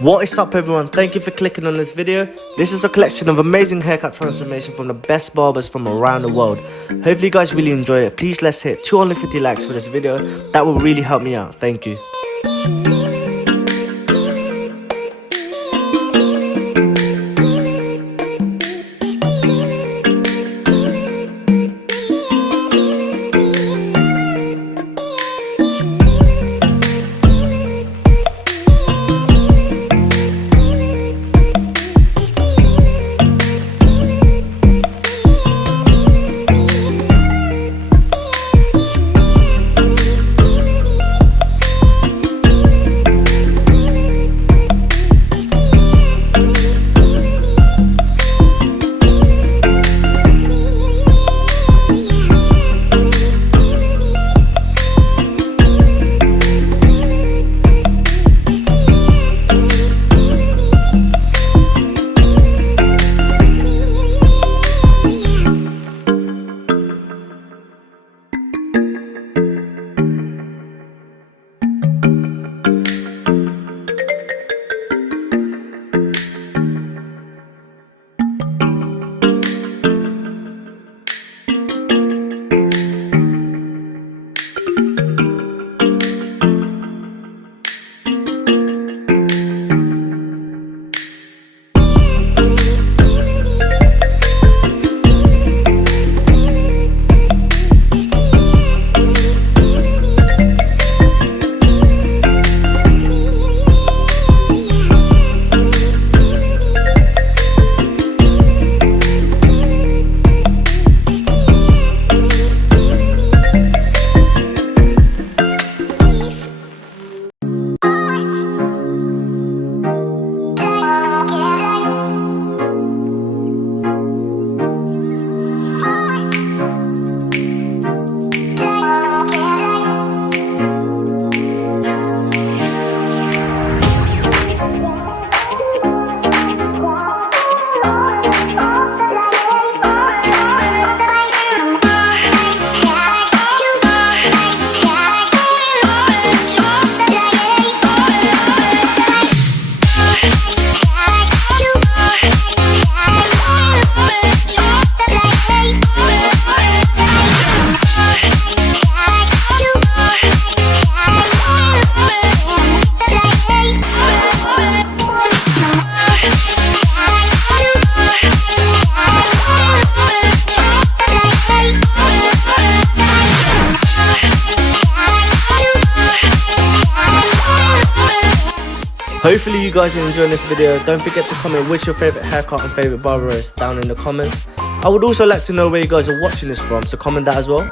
What is up everyone, thank you for clicking on this video. This is a collection of amazing haircut transformation from the best barbers from around the world. Hopefully you guys really enjoy it. Please let's hit 250 likes for this video. That will really help me out. Thank you. Hopefully you guys are enjoying this video. Don't forget to comment which your favourite haircut and favourite barber is down in the comments. I would also like to know where you guys are watching this from, so comment that as well.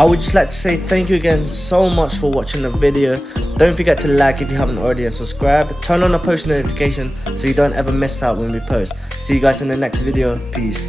I would just like to say thank you again so much for watching the video. Don't forget to like if you haven't already and subscribe. Turn on the post notification so you don't ever miss out when we post. See you guys in the next video. Peace.